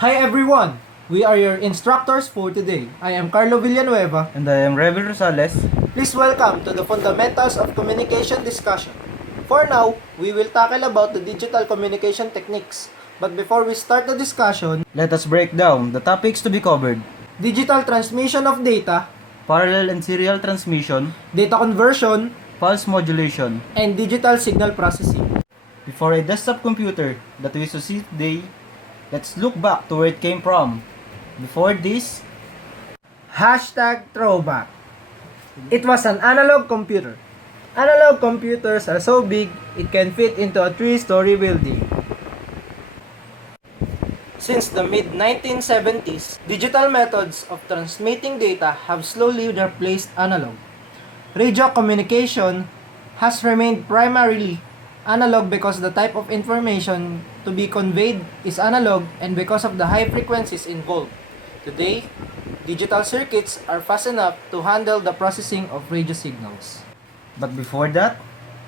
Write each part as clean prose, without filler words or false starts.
Hi everyone! We are your instructors for today. I am Carlo Villanueva. And I am Rosales. Please welcome to the Fundamentals of Communication discussion. For now, we will tackle about the digital communication techniques. But before we start the discussion, Let us break down the topics to be covered. digital transmission of data, Parallel and serial transmission, data conversion, pulse modulation. and digital signal processing. Before a desktop computer that we see today, let's look back to where it came from. Before this, Hashtag throwback. It was an analog computer. Analog computers are so big, it can fit into a 3-story building. Since the mid-1970s, digital methods of transmitting data have slowly replaced analog. Radio communication has remained primarily analog because the type of information to be conveyed is analog and because of the high frequencies involved. Today, digital circuits are fast enough to handle the processing of radio signals. but before that,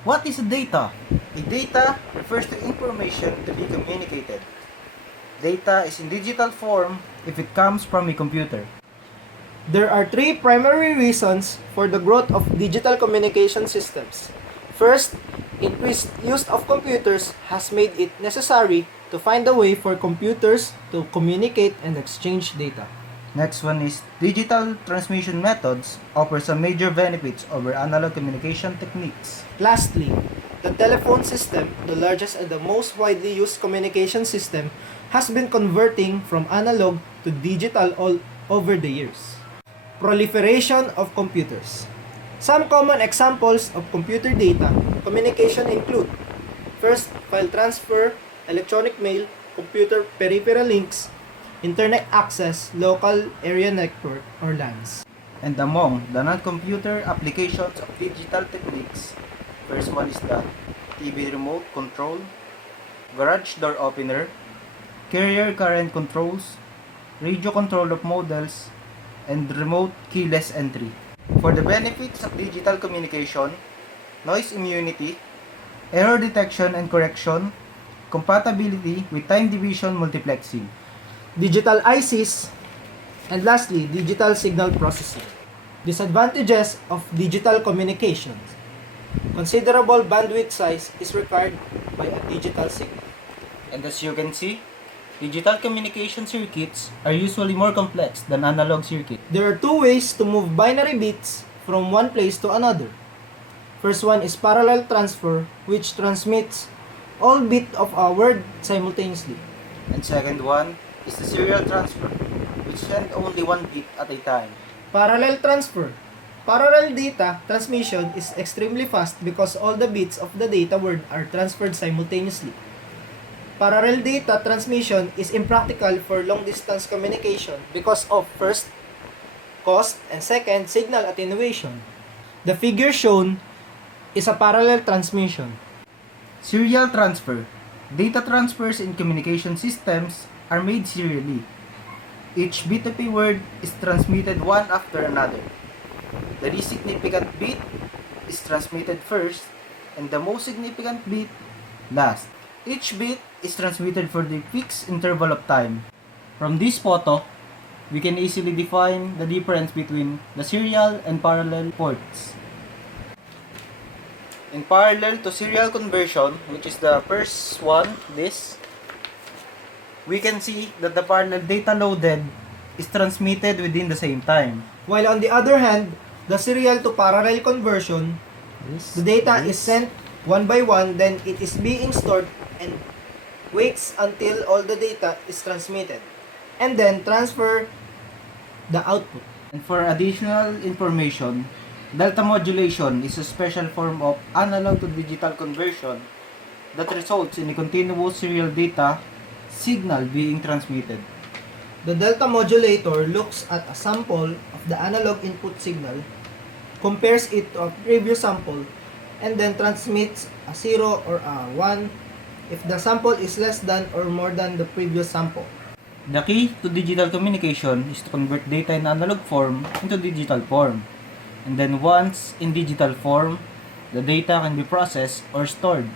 what is a data? A data refers to information to be communicated. Data is in digital form if it comes from a computer. There are 3 primary reasons for the growth of digital communication systems. First, increased use of computers has made it necessary to find a way for computers to communicate and exchange data. Next one is digital transmission methods offer some major benefits over analog communication techniques. Lastly, the telephone system, the largest and the most widely used communication system, has been converting from analog to digital all over the years. Proliferation of computers. Some common examples of computer data communication include: first, file transfer, electronic mail, computer peripheral links, internet access, local area network or LANs. And among the non-computer applications of digital techniques, first one is the TV remote control, garage door opener, carrier current controls, radio control of models, and remote keyless entry. For the benefits of digital communication, noise immunity, error detection and correction, compatibility with time division multiplexing. Digital ICs, and lastly, digital signal processing. Disadvantages of digital communications. Considerable bandwidth size is required by a digital signal. And as you can see, digital communication circuits are usually more complex than analog circuits. There are 2 ways to move binary bits from one place to another. First one is parallel transfer, which transmits all bits of a word simultaneously. And second one is the serial transfer, which send only one bit at a time. Parallel transfer. Parallel data transmission is extremely fast because all the bits of the data word are transferred simultaneously. Parallel data transmission is impractical for long-distance communication because of, first, cost, and second, signal attenuation. The figure shown is a parallel transmission. Serial transfer. Data transfers in communication systems are made serially. Each bit of a word is transmitted one after another. The least significant bit is transmitted first, and the most significant bit last. Each bit is transmitted for the fixed interval of time. From this photo, we can easily define the difference between the serial and parallel ports. In parallel to serial conversion, which is the first one, this, we can see that the parallel data loaded is transmitted within the same time. While on the other hand, the serial to parallel conversion, the data is sent one by one, then it is being stored and waits until all the data is transmitted, and then transfer the output. And for additional information, delta modulation is a special form of analog to digital conversion that results in a continuous serial data signal being transmitted. The delta modulator looks at a sample of the analog input signal, compares it to a previous sample, and then transmits a 0 or a 1 if the sample is less than or more than the previous sample. The key to digital communication is to convert data in analog form into digital form. And then once in digital form, the data can be processed or stored.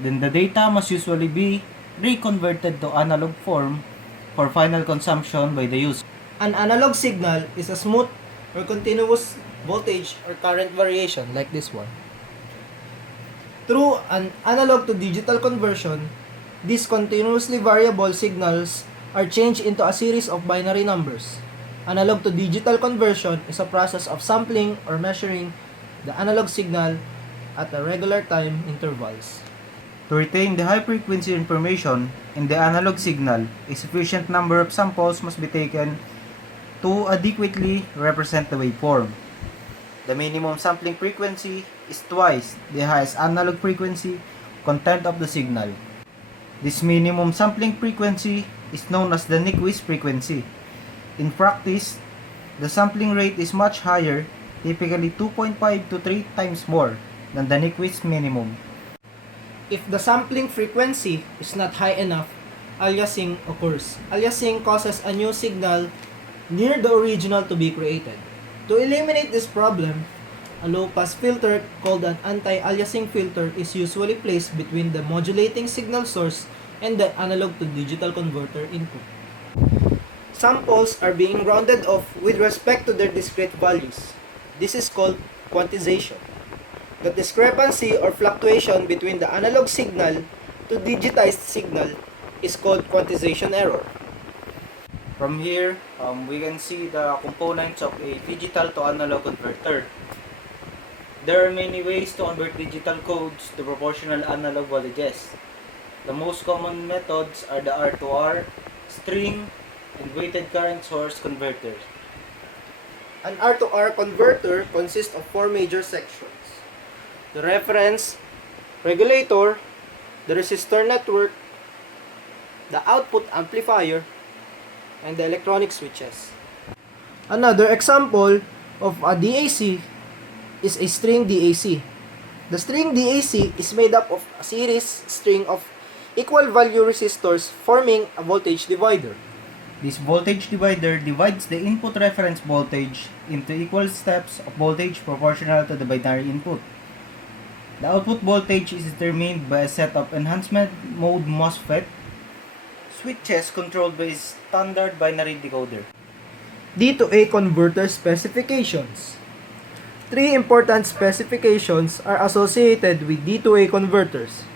Then the data must usually be reconverted to analog form for final consumption by the user. An analog signal is a smooth or continuous voltage or current variation like this one. Through an analog to digital conversion, these continuously variable signals are changed into a series of binary numbers. Analog to digital conversion is a process of sampling or measuring the analog signal at a regular time intervals. To retain the high frequency information in the analog signal, a sufficient number of samples must be taken to adequately represent the waveform. The minimum sampling frequency is twice the highest analog frequency content of the signal. This minimum sampling frequency is known as the Nyquist frequency. In practice, the sampling rate is much higher, typically 2.5 to 3 times more than the Nyquist minimum. If the sampling frequency is not high enough, aliasing occurs. Aliasing causes a new signal near the original to be created. To eliminate this problem, a low-pass filter called an anti-aliasing filter is usually placed between the modulating signal source and the analog to digital converter input. Samples are being rounded off with respect to their discrete values. This is called quantization. The discrepancy or fluctuation between the analog signal to digitized signal is called quantization error. From here, we can see the components of a digital to analog converter. There are many ways to convert digital codes to proportional analog voltages. The most common methods are the R2R, string, and weighted current source converters. An R2R converter consists of four major sections: the reference, regulator, the resistor network, the output amplifier, and the electronic switches. Another example of a DAC is a string DAC. The string DAC is made up of a series string of equal value resistors forming a voltage divider. This voltage divider divides the input reference voltage into equal steps of voltage proportional to the binary input. The output voltage is determined by a set of enhancement mode MOSFET switches controlled by a standard binary decoder. D2A converter specifications. Three important specifications are associated with D2A converters.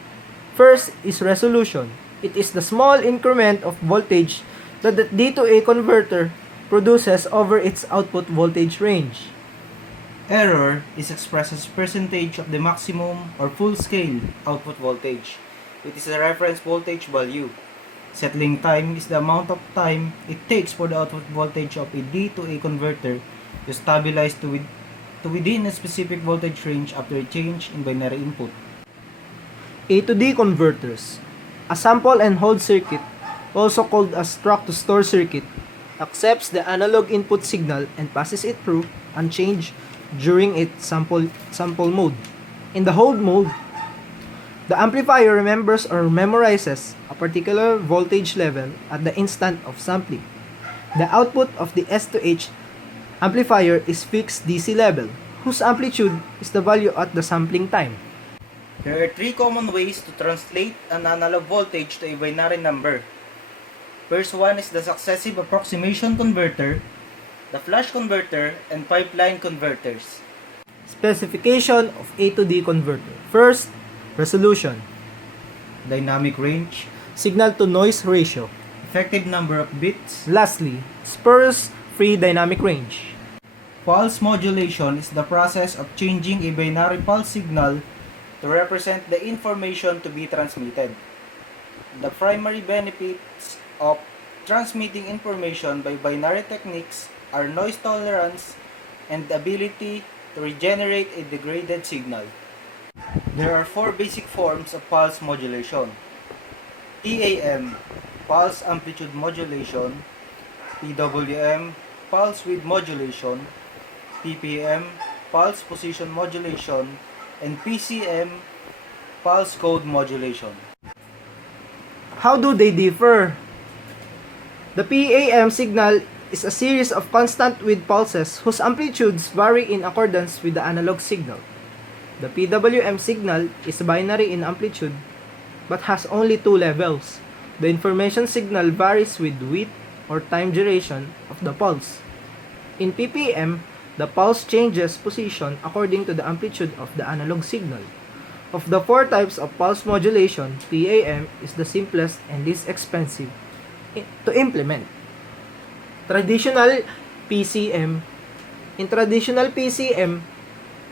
First is resolution. It is the small increment of voltage that the D2A converter produces over its output voltage range. Error is expressed as percentage of the maximum or full scale output voltage. It is a reference voltage value. Settling time is the amount of time it takes for the output voltage of a D2A converter to stabilize to within a specific voltage range after a change in binary input. A to D converters. A sample and hold circuit, also called a struct-to-store circuit, accepts the analog input signal and passes it through unchanged during its sample mode. In the hold mode, the amplifier remembers or memorizes a particular voltage level at the instant of sampling. The output of the S2H amplifier is fixed DC level, whose amplitude is the value at the sampling time. There are three common ways to translate an analog voltage to a binary number. First one is the successive approximation converter, the flash converter, and pipeline converters. Specification of A to D converter. First, resolution, Dynamic range, signal to noise ratio. effective number of bits. Lastly, spurious-free dynamic range. Pulse modulation is the process of changing a binary pulse signal to represent the information to be transmitted. The primary benefits of transmitting information by binary techniques are noise tolerance and the ability to regenerate a degraded signal. There are four basic forms of pulse modulation: PAM, pulse amplitude modulation; PWM, pulse width modulation; PPM, pulse position modulation; and PCM, pulse code modulation. How do they differ? The PAM signal is a series of constant width pulses whose amplitudes vary in accordance with the analog signal. The PWM signal is binary in amplitude but has only two levels. The information signal varies with width or time duration of the pulse. In ppm, the pulse changes position according to the amplitude of the analog signal. Of the four types of pulse modulation, PAM is the simplest and least expensive to implement. Traditional PCM. In traditional PCM,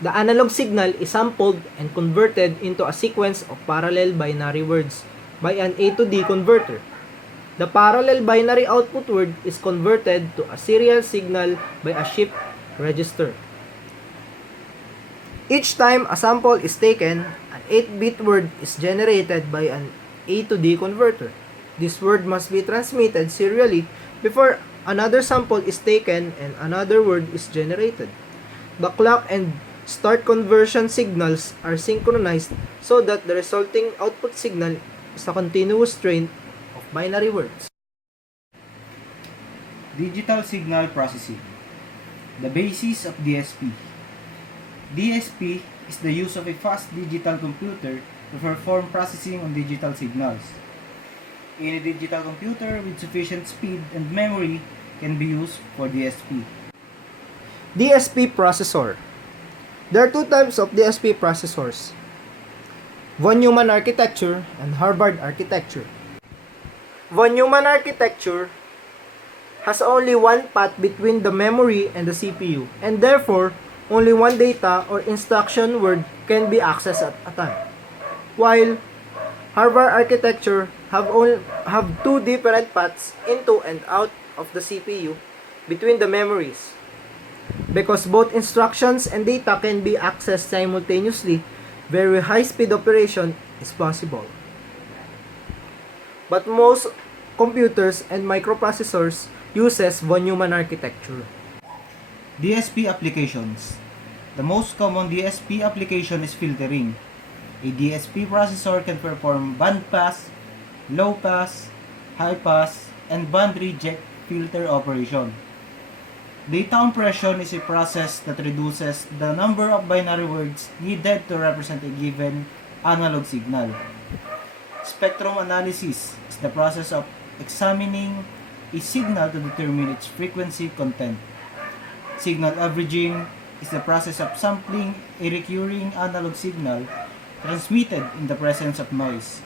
the analog signal is sampled and converted into a sequence of parallel binary words by an A to D converter. The parallel binary output word is converted to a serial signal by a shift register. Each time a sample is taken, an 8-bit word is generated by an A to D converter. This word must be transmitted serially before another sample is taken and another word is generated. The clock and start conversion signals are synchronized so that the resulting output signal is a continuous stream of binary words. Digital signal processing. The basis of DSP. DSP is the use of a fast digital computer to perform processing on digital signals. Any digital computer with sufficient speed and memory can be used for DSP. DSP processor. There are two types of DSP processors: von Neumann architecture and Harvard architecture. Von Neumann architecture has only one path between the memory and the CPU, and therefore only one data or instruction word can be accessed at a time. While Harvard architecture have two different paths into and out of the CPU between the memories. Because both instructions and data can be accessed simultaneously, very high-speed operation is possible. But most computers and microprocessors uses von Neumann architecture. DSP applications. The most common DSP application is filtering. A DSP processor can perform band pass, low pass, high pass, and band reject filter operation. Data compression is a process that reduces the number of binary words needed to represent a given analog signal. Spectrum analysis is the process of examining a signal to determine its frequency content. Signal averaging is the process of sampling a recurring analog signal transmitted in the presence of noise.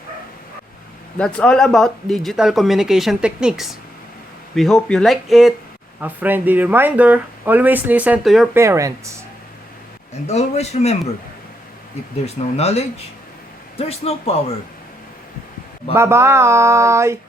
That's all about digital communication techniques. We hope you like it. A friendly reminder, always listen to your parents. And always remember, if there's no knowledge, there's no power. Bye-bye!